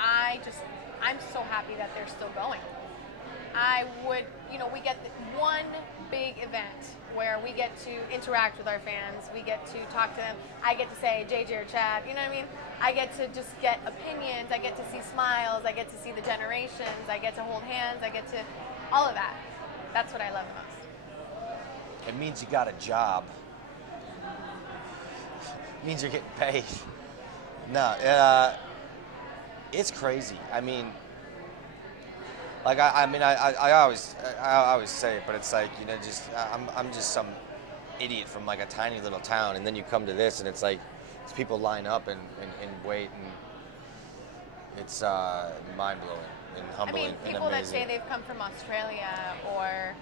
I'm so happy that they're still going. We get one big event where we get to interact with our fans. We get to talk to them. I get to say JJ or Chad, you know what I mean? I get to just get opinions. I get to see smiles. I get to see the generations. I get to hold hands. I get to all of that. That's what I love the most. It means you got a job. It means you're getting paid. No, it's crazy. I mean, like I always say it, but it's like, you know, I'm just some idiot from like a tiny little town, and then you come to this, and it's like these people line up and wait, and it's mind blowing and humbling and amazing. People that say they've come from Australia or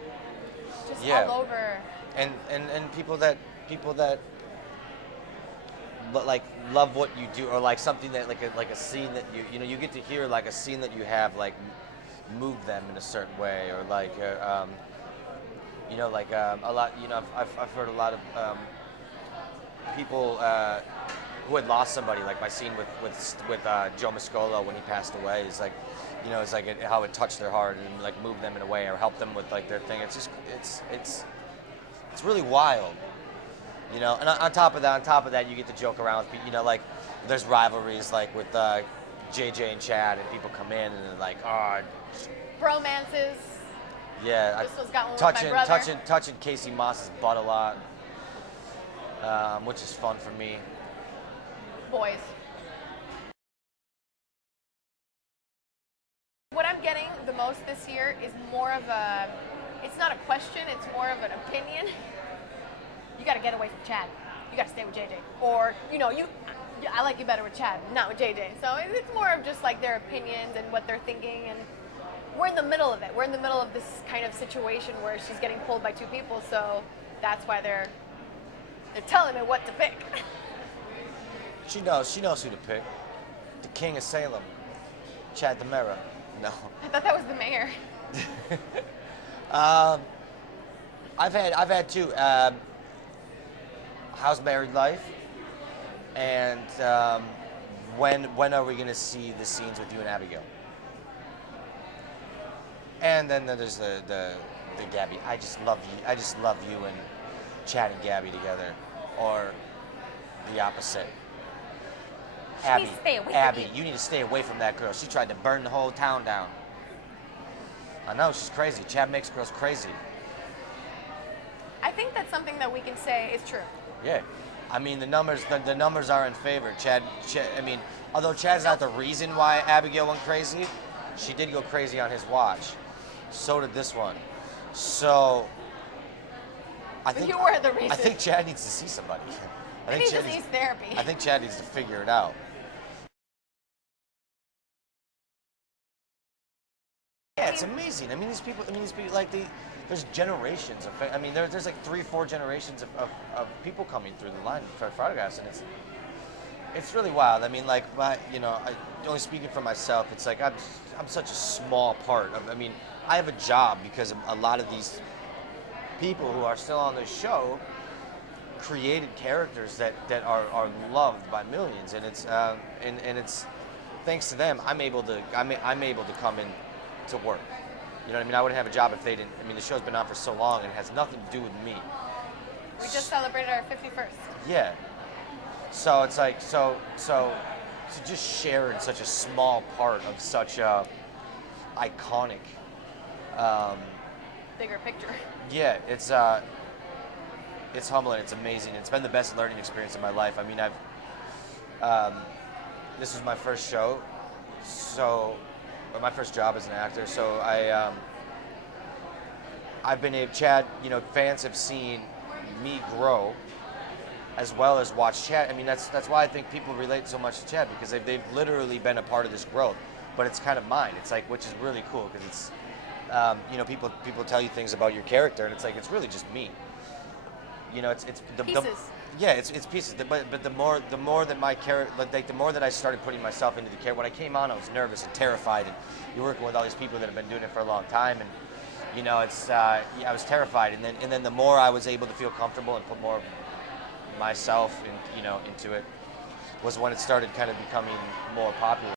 just all over, and people that like love what you do, or like something that like a scene that you get to hear, like a scene that you have like move them in a certain way, or like a lot. I've heard a lot of people who had lost somebody, like my scene with Joe Mascolo when he passed away. Is like, it's like how it touched their heart and like moved them in a way, or helped them with like their thing. It's just it's really wild. And on top of that, you get to joke around with people. Like there's rivalries like with JJ and Chad, and people come in and they're like, oh, romances. Yeah, this one's got one with my brother. touching Casey Moss's butt a lot, which is fun for me. Boys. What I'm getting the most this year is more of it's not a question, it's more of an opinion. You got to get away from Chad. You got to stay with JJ. Or, I like you better with Chad, not with JJ. So it's more of just like their opinions and what they're thinking. And we're in the middle of it. We're in the middle of this kind of situation where she's getting pulled by two people. So that's why they're telling me what to pick. She knows who to pick. The king of Salem, Chad the Mayor. No. I thought that was the mayor. I've had two. How's married life? And when are we going to see the scenes with you and Abigail? And then there's the Gabby. I just love you and Chad and Gabby together, or the opposite. Abby, you need to stay away from that girl. She tried to burn the whole town down. I know, she's crazy. Chad makes girls crazy. I think that's something that we can say is true. Yeah, I mean the numbers are in favor. Chad. I mean, although Chad's not the reason why Abigail went crazy, she did go crazy on his watch. So did this one. So I think you were the reason. I think Chad needs to see somebody. He just needs therapy. I think Chad needs to figure it out. Yeah, it's amazing. I mean, these people like there's generations of. I mean, there's like 3-4 generations of people coming through the line for photographs, and it's really wild. I mean, like only speaking for myself, it's like I'm such a small part of. I mean, I have a job because a lot of these people who are still on the show created characters that are loved by millions, and it's thanks to them I'm able to come in to work. You know what I mean? I wouldn't have a job if they didn't. I mean, the show's been on for so long and it has nothing to do with me. We just celebrated our 51st. Yeah. So it's like so to just share in such a small part of such a iconic bigger picture. Yeah, it's humbling. It's amazing. It's been the best learning experience of my life. I mean, this is my first show, my first job as an actor. So I've been Chad. Fans have seen me grow, as well as watch Chad. I mean, that's why I think people relate so much to Chad, because they've literally been a part of this growth. But it's kind of mine. It's like, which is really cool, because it's people tell you things about your character, and it's like it's really just me. It's the pieces. It's pieces. But the more that my character, like the more that I started putting myself into the character. When I came on, I was nervous and terrified, and you're working with all these people that have been doing it for a long time, and I was terrified. And then the more I was able to feel comfortable and put more of myself into it, was when it started kind of becoming more popular.